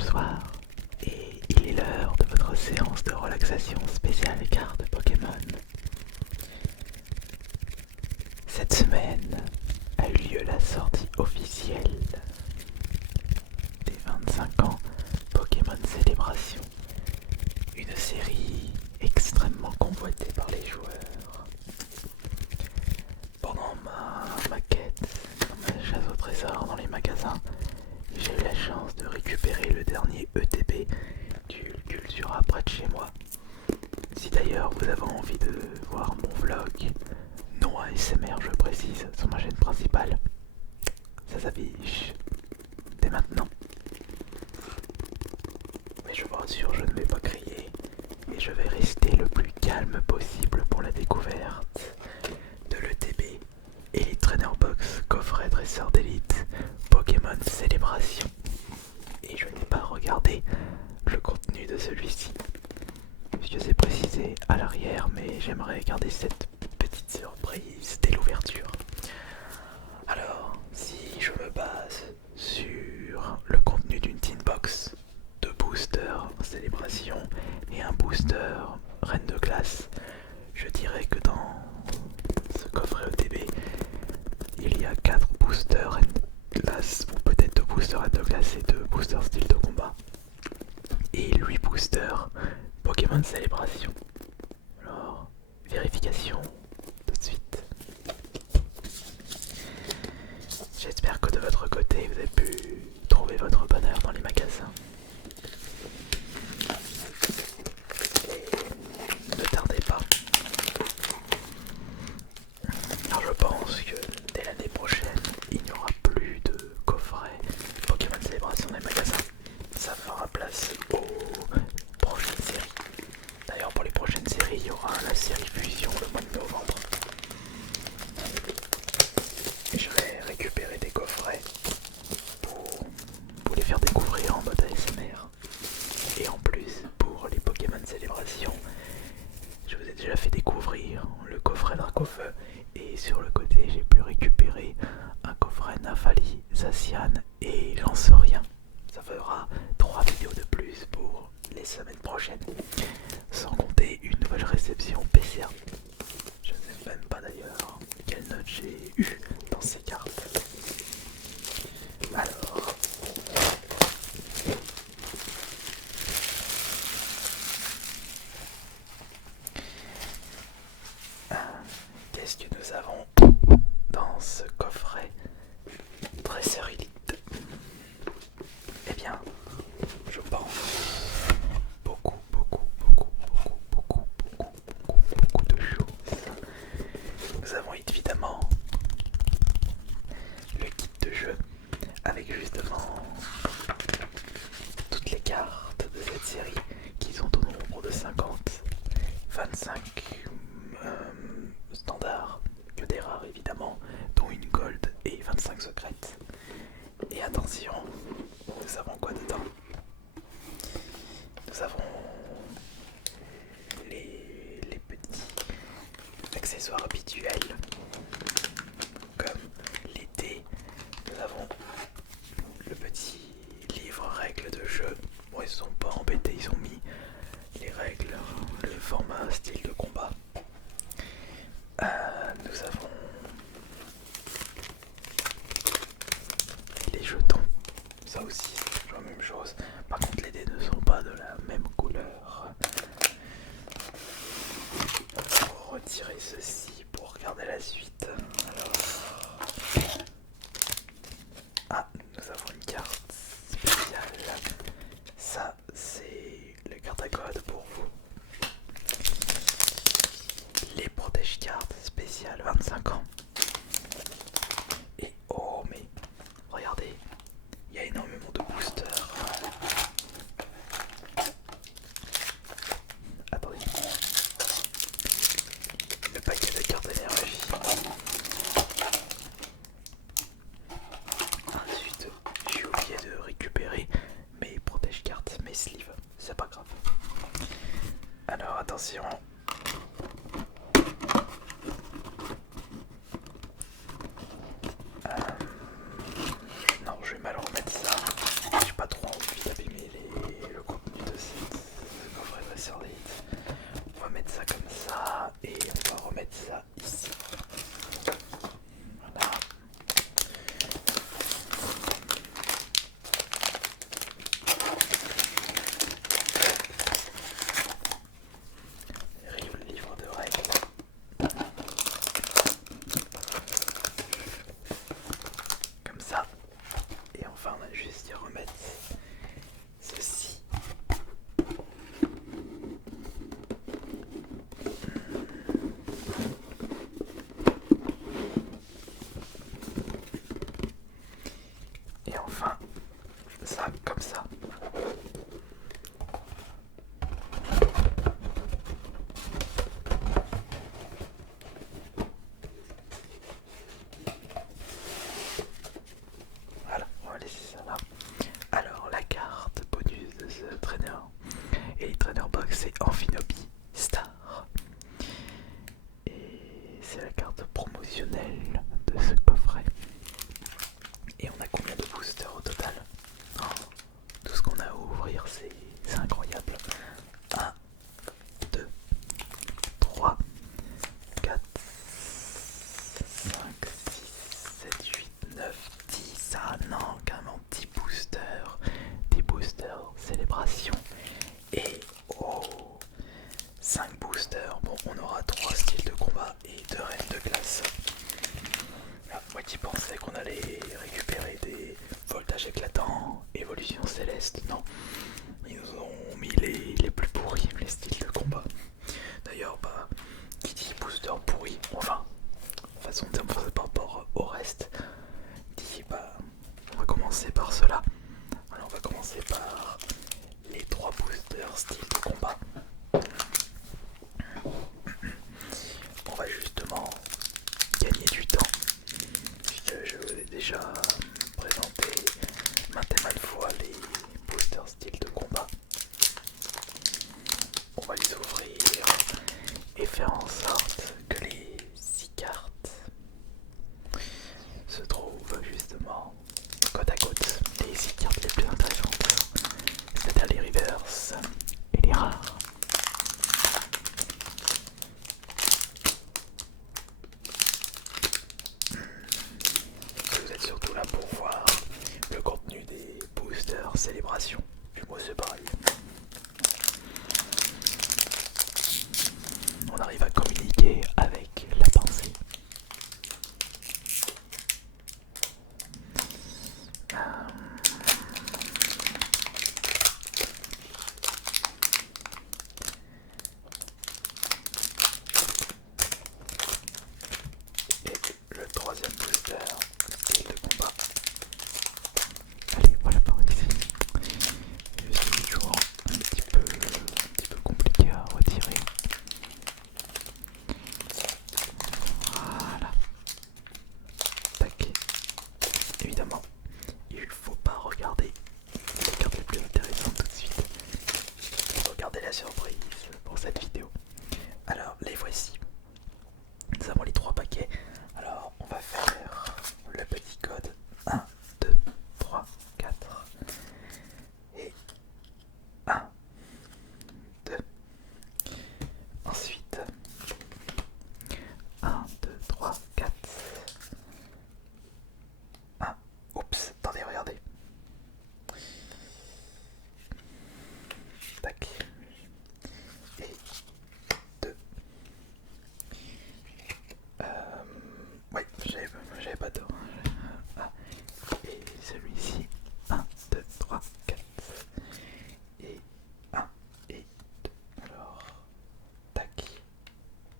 dimanche soir et il est l'heure de votre séance de relaxation spéciale carte Pokémon. Cette semaine a eu lieu la sortie officielle des 25 ans Pokémon Célébration, une série extrêmement convoitée par les joueurs. Pendant ma quête, dans ma chasse au trésor dans les magasins, j'ai eu la chance de récupérer le dernier ETB du Cultura près de chez moi. Si d'ailleurs vous avez envie de voir mon vlog, non ASMR je précise, sur ma chaîne principale, ça s'affiche dès maintenant. Mais je vous rassure, je ne vais pas crier et je vais rester le plus calme possible pour la découverte de l'ETB et les Trainer Box coffret dresseur d'élite Pokémon Célébration. Et je n'ai pas regardé le contenu de celui-ci, puisque c'est précisé à l'arrière, mais j'aimerais garder cette petite surprise dès l'ouverture. Alors, si je me base sur le contenu d'une Teen Box, 2 boosters Célébration et un booster Reine de Glace, je dirais que dans ce coffret ETB, il y a 4 boosters Reine de Glace, ou peut-être 2 boosters Reine de Glace et 2 boosters style de combat, et 8 boosters Pokémon Célébration. Alors, vérification tout de suite. J'espère que de votre côté vous avez pu trouver votre bonheur dans les magasins. Et ne tardez pas. Alors je pense que dès l'année prochaine, il n'y aura plus de coffret Pokémon Célébration dans les magasins. Ça fera place aux prochaines séries. D'ailleurs pour les prochaines séries, il y aura la série Fusion le mois de novembre. Et je vais récupérer des coffrets pour vous les faire découvrir en mode ASMR. Et en plus, pour les Pokémon Célébration, je vous ai déjà fait découvrir le coffret Dracofeu. Et sur le côté, j'ai pu récupérer un coffret Nafali, Zacian et Lancerien. Ça fera 3 vidéos de plus pour les semaines prochaines. Sans compter une nouvelle réception PCR. Je ne sais même pas d'ailleurs quelle note j'ai eu dans ces cartes. Alors, qu'est-ce que nous avons dans ce coffret Dresseur Elite? Eh bien, je pense beaucoup de choses. Nous avons évidemment le kit de jeu avec justement toutes les cartes de cette série qui sont au nombre de 50, 25 standards, que des rares évidemment, dont une gold et 25 secrètes. Et attention, nous avons quoi dedans? Nous avons les petits accessoires habituels comme les dés. Nous avons le petit livre règles de jeu. Bon, ils ne sont pas embêtés, ils ont mis les règles, le format style de combat. Nous avons les jetons, ça aussi c'est la même chose. Par contre les dés ne sont pas de la même couleur. Il faut retirer ceci pour regarder la suite. Alors... Ah, nous avons une carte spéciale. Ça c'est le carte à code pour vous. Les protège cartes spéciales 25 ans. Et oh mais regardez, il y a énormément de boosters. Attendez. Le paquet de cartes énergie. Ensuite, j'ai oublié de récupérer mes protège cartes, mes sleeves. C'est pas grave. Alors attention. c'est la carte promotionnelle de ce coffret. Et on a combien de boosters au total? Oh, tout ce qu'on a à ouvrir, c'est incroyable. 1, 2, 3, 4, 5, 6, 7, 8, 9, 10. Ah non, carrément 10 boosters. 10 boosters, célébration. Et oh, 5 boosters. Bon, on aura 3 styles de combat et 2 reines de glace. Ah, moi qui pensais qu'on allait récupérer des voltages éclatants, évolution céleste, non. Ils nous ont mis les plus pourris, les styles de combat. D'ailleurs, bah, qui dit booster pourri, enfin, façon de dire par rapport au reste, dit bah, on va commencer par cela. Alors on va commencer par les 3 boosters style de combat. On va justement gagner du temps, puisque je vous ai déjà présenté maintes et maintes fois les boosters style de combat. On va les ouvrir et faire en sorte que les 6 cartes se trouvent justement côte à côte, les 6 cartes les plus intéressantes, c'est-à-dire les reverse et les rares. Vous êtes surtout là pour voir le contenu des boosters célébration. Puis moi c'est pareil. On arrive à communiquer avec la pensée. Et le troisième booster, style de combat. Allez, voilà par ici. C'est toujours un petit peu compliqué à retirer. Voilà. Tac. Évidemment, il faut pas regarder les cartes les plus intéressantes tout de suite. Regardez la surprise pour cette vidéo. Alors, les voici. Nous avons les 3 paquets. Alors, on va faire le petit code 1, 2, 3, 4. Et 1, 2. Ensuite, 1, 2, 3, 4. 1. Oups, attendez, regardez. Tac. Et 2. Ouais, j'avais pas tort. Ah. Et celui-ci. 1, 2, 3, 4. Et 1 et 2. Alors, tac,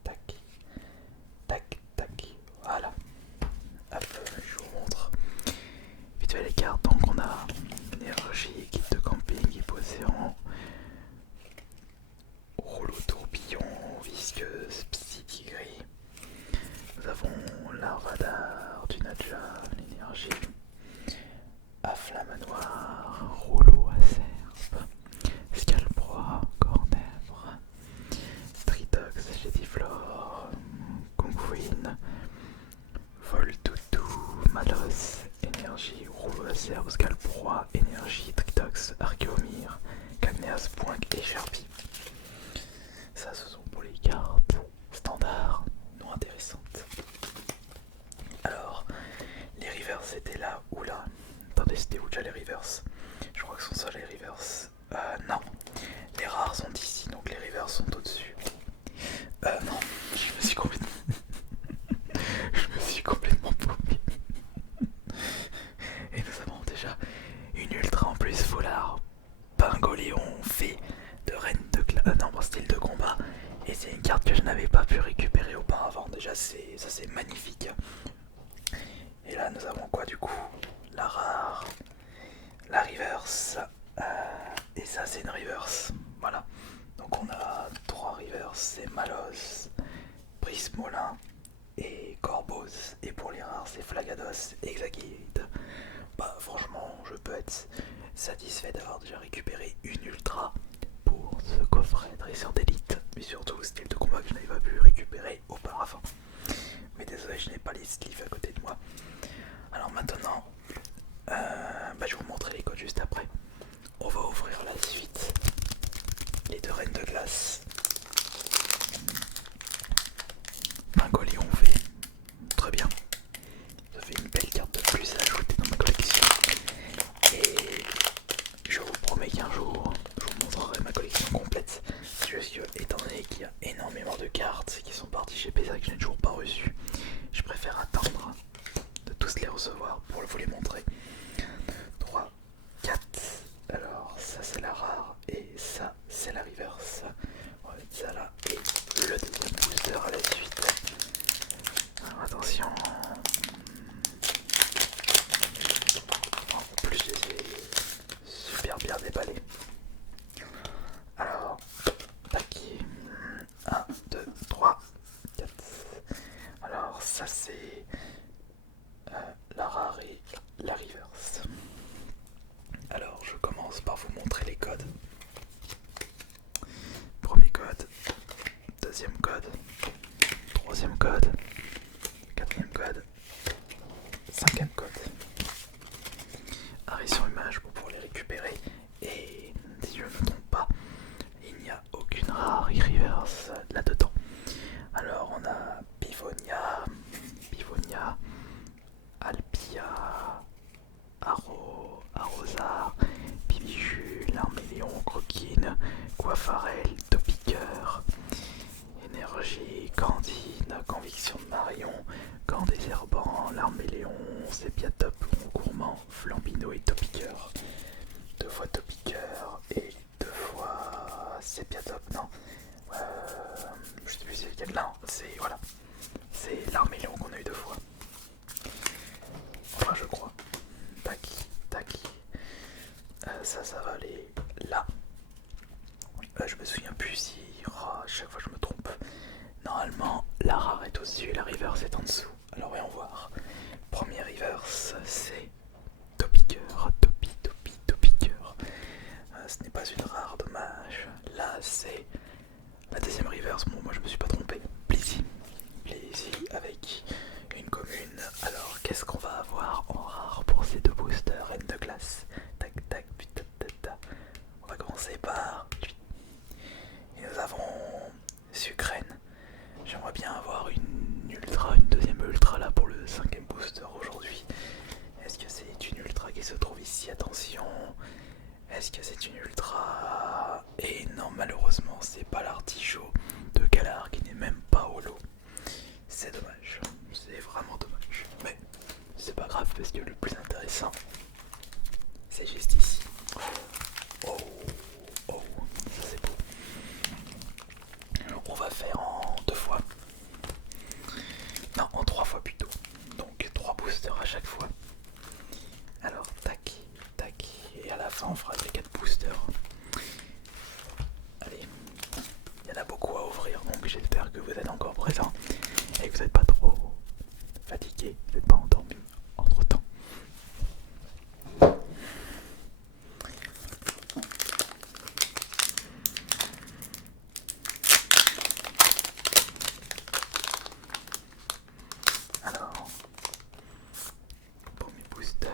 tac, tac, tac. Voilà. Hop, je vous montre. Vite fait les cartes. Donc on a énergie, kit de camping, hypocéan, rouleau tourbillon, visqueuse, psy-tigris. Nous avons l'arvadar du Nadja, l'énergie, à flamme noire, rouleau à serpe, scalproie, cornèvre, tritox, gédiflore, conquine, vol toutou, malos, énergie, rouleau à serpe, scalproie, énergie, tritox, archéomire, cagneas, poink et sharpie. Ça, ce sont pour les cartes standards non intéressantes. Alors, les reverse étaient là ou là. Attendez, c'était où déjà les reverse? Je crois que ce sont ça les reverse. Non, les rares sont ici, donc les reverse sont au-dessus. Non, je me suis complètement... je me suis complètement paumé. Et nous avons déjà une ultra en plus foulard. Pingoléon fait de reine de non, mon style de combat. Et c'est une carte que je n'avais pas pu récupérer auparavant. Déjà, ça c'est magnifique. Et là, nous avons quoi du coup? La rare, la reverse, et ça c'est une reverse. Voilà. Donc on a 3 reverse, c'est Malos, Prismolin et Corboz. Et pour les rares, c'est Flagados et Xagide. Bah franchement, je peux être satisfait d'avoir déjà récupéré une ultra pour ce coffret dresseur d'élite, mais surtout style de combat que je n'avais pas pu récupérer auparavant. recevoir pour vous les montrer. 3, 4. Alors ça c'est la rare et ça c'est la reverse. On va mettre ça là et le deuxième booster à la suite. Alors attention. En plus je les ai super bien déballés. Alors, tac. 1, 2, 3, 4. Alors ça c'est la rare et la reverse. Alors je commence par vous montrer les codes. Premier code, deuxième code, troisième code, quatrième code, cinquième code. Arrêt sur image pour pouvoir les récupérer. Et si je ne me trompe pas, il n'y a aucune rare et reverse là-dedans. Alors on a Pivonia, Alpia, Arrosar, Pibichu, Larméléon, Croquine, Coiffarel, Topiqueur, Énergie, Candine, Conviction de Marion, Gant Désherbant, Larméléon, Sépiatop, Gourmand, Flambino et Topiqueur. 2 fois Topiqueur et 2 fois Sépiatop, non. Je sais plus c'est lequel. Non, c'est voilà. C'est Larméléon qu'on a eu 2 fois. Enfin je crois. Tac, tac. Ça va aller là. Je me souviens plus si... à chaque fois je me trompe. Normalement la rare est au-dessus et la reverse est en dessous. Alors voyons voir. Premier reverse c'est Topiqueur. Topiqueur. Ce n'est pas une rare, dommage. Là c'est la deuxième reverse. Bon moi je me suis pas trompé. Blizzy avec une commune. Alors qu'est-ce qu'on va avoir en rare pour ces deux boosters Reine de glace. Tac tac putain. On va commencer par... Et nous avons Sucrène. J'aimerais bien avoir une ultra, une deuxième ultra là pour le 5ème booster aujourd'hui. Est-ce que c'est une ultra qui se trouve ici? Attention. Est-ce que c'est une ultra? Et non, malheureusement c'est pas l'artichaut de Galar qui n'est même pas au lot. C'est dommage, c'est vraiment dommage. Mais c'est pas grave parce que le plus intéressant c'est juste ici. Oh, ça c'est beau. Alors on va faire en 2 fois. Non, en 3 fois plutôt. Donc 3 boosters à chaque fois. Alors tac, tac. Et à la fin on fera les 4 boosters. Allez. Il y en a beaucoup à ouvrir, donc j'espère que vous êtes encore présents et que vous n'êtes pas trop fatigués, vous n'êtes pas endormis entre temps. Alors, premier booster.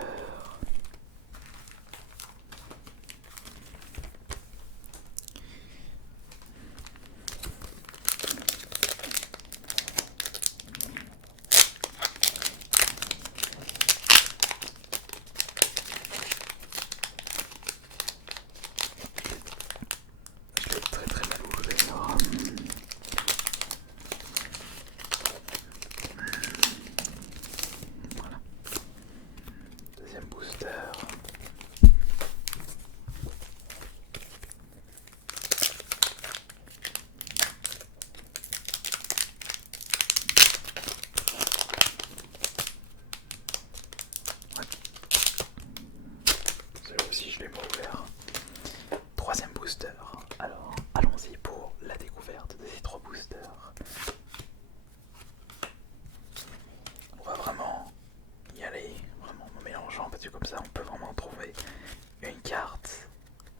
Je l'ai très mal ouvert. Voilà. Deuxième booster. Celui-là aussi je l'ai pas ouvert. Troisième booster. Alors allons-y pour la découverte de ces 3 boosters. On va vraiment y aller, vraiment en mélangeant, parce que comme ça on peut vraiment trouver une carte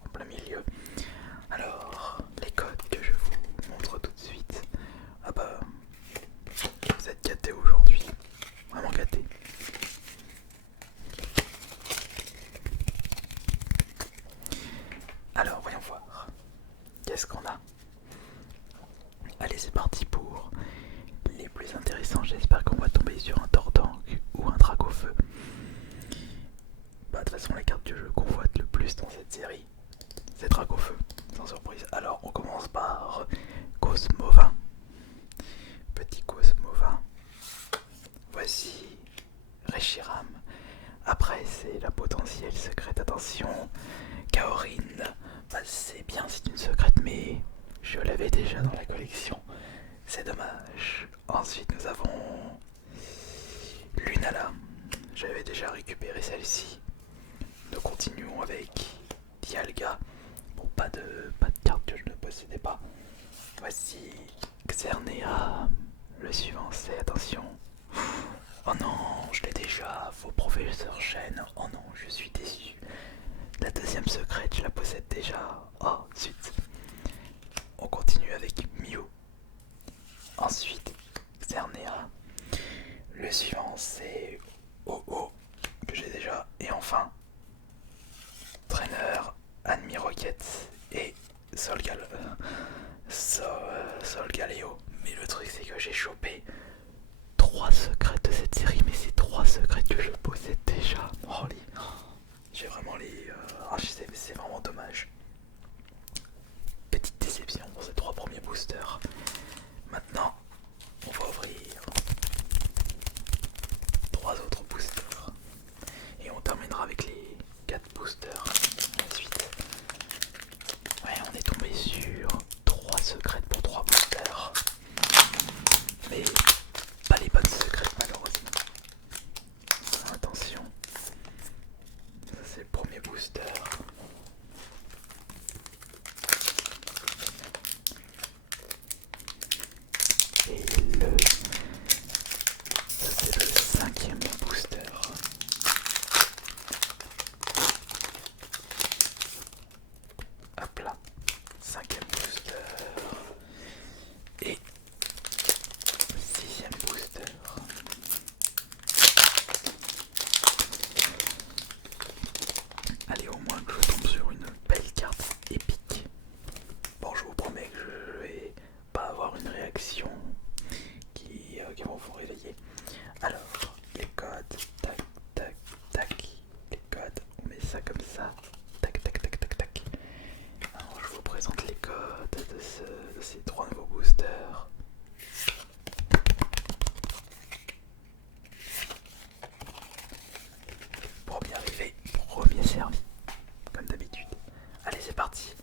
en plein milieu. Alors, les codes que je vous montre tout de suite. Ah bah, vous êtes gâtés aujourd'hui, vraiment gâtés. Alors, voyons voir. Qu'est-ce qu'on a? Allez, c'est parti pour les plus intéressants. J'espère qu'on va tomber sur un Tortank ou un Dracofeu. Bah, de toute façon, la carte que je convoite le plus dans cette série, c'est Dracofeu, sans surprise. Alors, on commence par Cosmovin. Petit Cosmovin. Voici Reshiram. Lunala, j'avais déjà récupéré celle-ci. Nous continuons avec Dialga. Bon, pas de carte que je ne possédais pas. Voici Xerneas. Le suivant c'est, attention. Oh non, je l'ai déjà, faux professeur Chen. Oh non, je suis déçu. La deuxième secrète, je la possède déjà. Oh, zut. On continue avec Mew. Ensuite, Xerneas. Le suivant c'est Oh que j'ai déjà. Et enfin, Trainer, Admi Rocket et Solgaleo. Mais le truc c'est que j'ai chopé 3 secrets de cette série, mais c'est 3 secrets que je possède déjà. Oh, j'ai vraiment les... c'est vraiment dommage. Petite déception pour ces 3 premiers boosters. Maintenant, on va ouvrir 3 autres boosters. Et on terminera avec les 4 boosters. Ensuite, ouais, on est tombé sur 3 secrets pour 3 boosters. Mais pas les bonnes secrètes malheureusement. Attention. Ça c'est le premier booster. Et ça c'est le 5e booster. Hop là. 5e booster. Et 6e booster. Allez, au moins que je tombe sur une belle carte épique. Bon, je vous promets que je vais pas avoir une réaction qui vont vous réveiller. Alors, les codes, tac, tac, tac. Les codes, on met ça comme ça. Tac, tac, tac, tac, tac. Alors, je vous présente les codes de ces 3 nouveaux boosters. Premier arrivé, premier servi, comme d'habitude. Allez, c'est parti.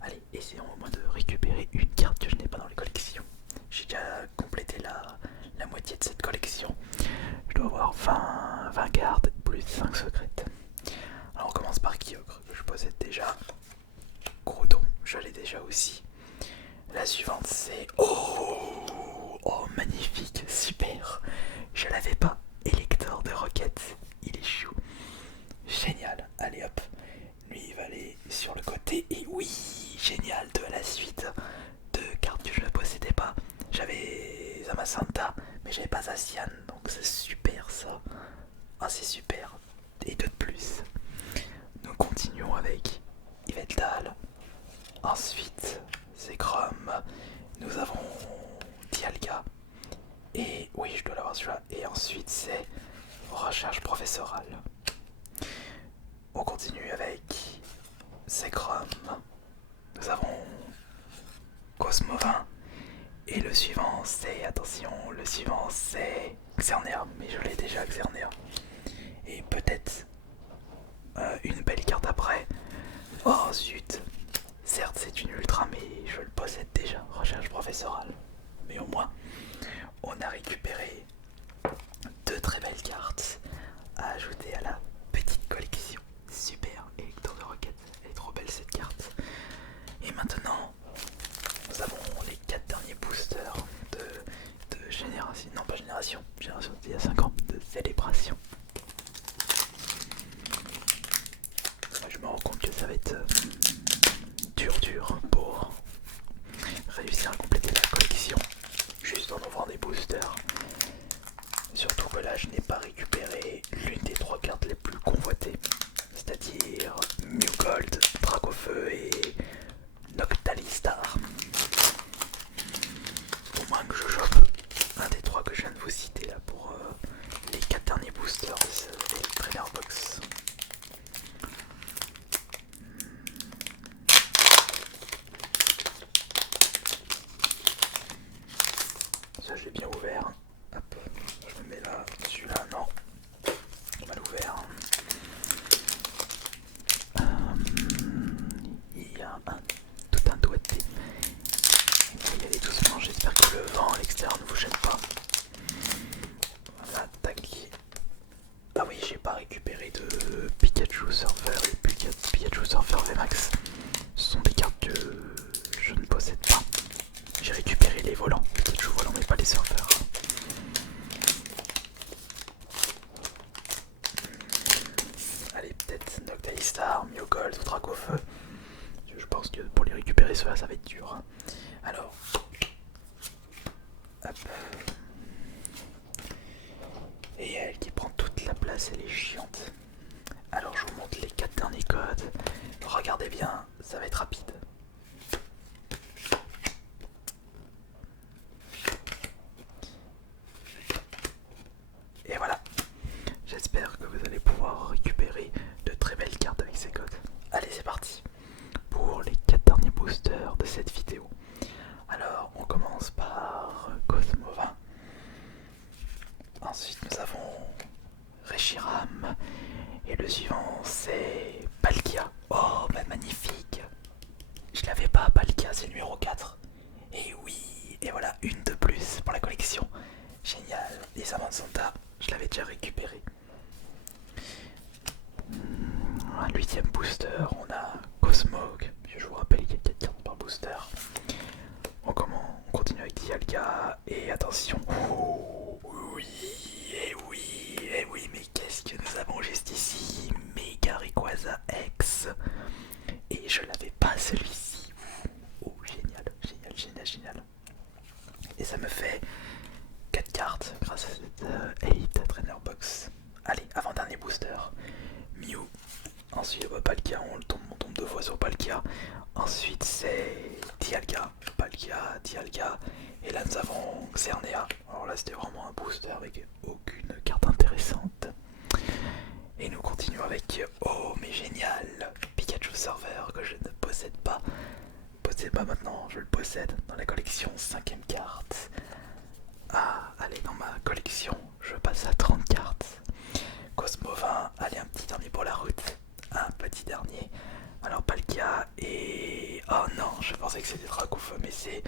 Allez, essayons au moins de récupérer une carte que je n'ai pas dans les collections. J'ai déjà complété la moitié de cette collection. Je dois avoir 20 cartes plus 5 secrètes. Alors on commence par Kyogre, que je possède déjà. Groudon, je l'ai déjà aussi. La suivante c'est... Oh, magnifique, super. Je l'avais pas. Elector de Rocket, il est chou. Génial, allez hop. Lui il va aller sur le côté. Et oui, génial, de la suite. 2 cartes que je ne possédais pas. J'avais Zamasanta, mais j'avais pas Zacian, donc c'est super ça. Ah, c'est super. Et 2 de plus. Nous continuons avec Yveltal. Ensuite, c'est Chrome. Nous avons Dialga. Et oui, je dois l'avoir celui-là. Et ensuite, c'est Recherche professorale. On continue avec Zekrom. Nous avons Cosmovin. Et le suivant, c'est... Attention, le suivant, c'est Xerneas. Mais je l'ai déjà, Xerneas. Et peut-être une belle carte après. Oh zut. Certes, c'est une ultra, mais je le possède déjà. Recherche professorale. Mais au moins, on a récupéré 2 très belles cartes à ajouter à la petite collection. Super, Elector de Rocket. Elle est trop belle cette carte. Et maintenant, nous avons les 4 derniers boosters de génération. Non, pas génération. Génération d'il y a 5 ans. De célébration. Je me rends compte que ça va être dur pour réussir à compléter la collection juste en ouvrant des boosters. Surtout que là je n'ai pas récupéré l'une des 3 cartes les plus convoitées, c'est-à-dire Mewgold, Dracofeu et Noctalistar. Au moins que je chope un des 3 que je viens de vous citer là pour les 4 derniers boosters de ce Trainer Box. Ça j'ai bien ouvert. Ensuite nous avons Reshiram. Et le suivant c'est Palkia. Oh bah magnifique. Je l'avais pas Palkia, c'est le numéro 4. Et oui, et voilà une de plus pour la collection. Génial. Et Samantha, je l'avais déjà récupéré. Un 8ème booster, on a Cosmog. Je vous rappelle qu'il y a 4 cartes par booster. On continue avec Dialga. Et attention. Oh, oui, et oui, mais qu'est-ce que nous avons juste ici? Mega Rayquaza X. Et je l'avais pas celui-ci. Oh, génial, génial, génial, génial. Et ça me fait 4 cartes grâce à cette Elite Trainer Box. Allez, avant-dernier booster. Mew. Ensuite, Palkia, on tombe 2 fois sur Palkia. Ensuite, c'est Dialga. Palkia, Dialga. Et là, nous avons Xerneas. Alors là, c'était vraiment un booster avec aucune carte intéressante. Et nous continuons avec, oh mais génial, Pikachu Server que je ne possède pas. Maintenant, je le possède dans la collection 5ème carte. Ah, allez, dans ma collection, je passe à 30 cartes. Cosmo 20, allez, un petit dernier pour la route. Un petit dernier. Alors Palkia et... oh non, je pensais que c'était Dracofeu, mais c'est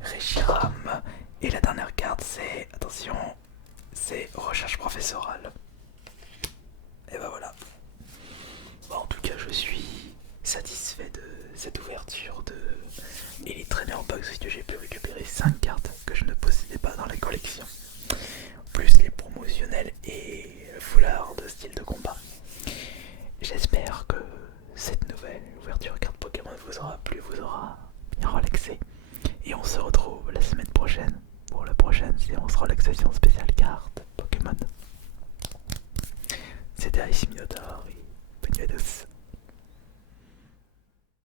Reshiram. Et la dernière carte c'est... attention, c'est Recherche Professorale. Et bah voilà. Bon, en tout cas, je suis satisfait de cette ouverture de Elite Trainer Box puisque j'ai pu récupérer 5 cartes que je ne possédais pas dans la collection. Plus les promotionnels et le foulard de style de combat. J'espère que cette nouvelle ouverture carte Pokémon vous aura plu, vous aura bien relaxé. Et on se retrouve la semaine prochaine pour la prochaine séance relaxation spéciale carte Pokémon. C'était Ice Minotaur et bonne nuit à tous.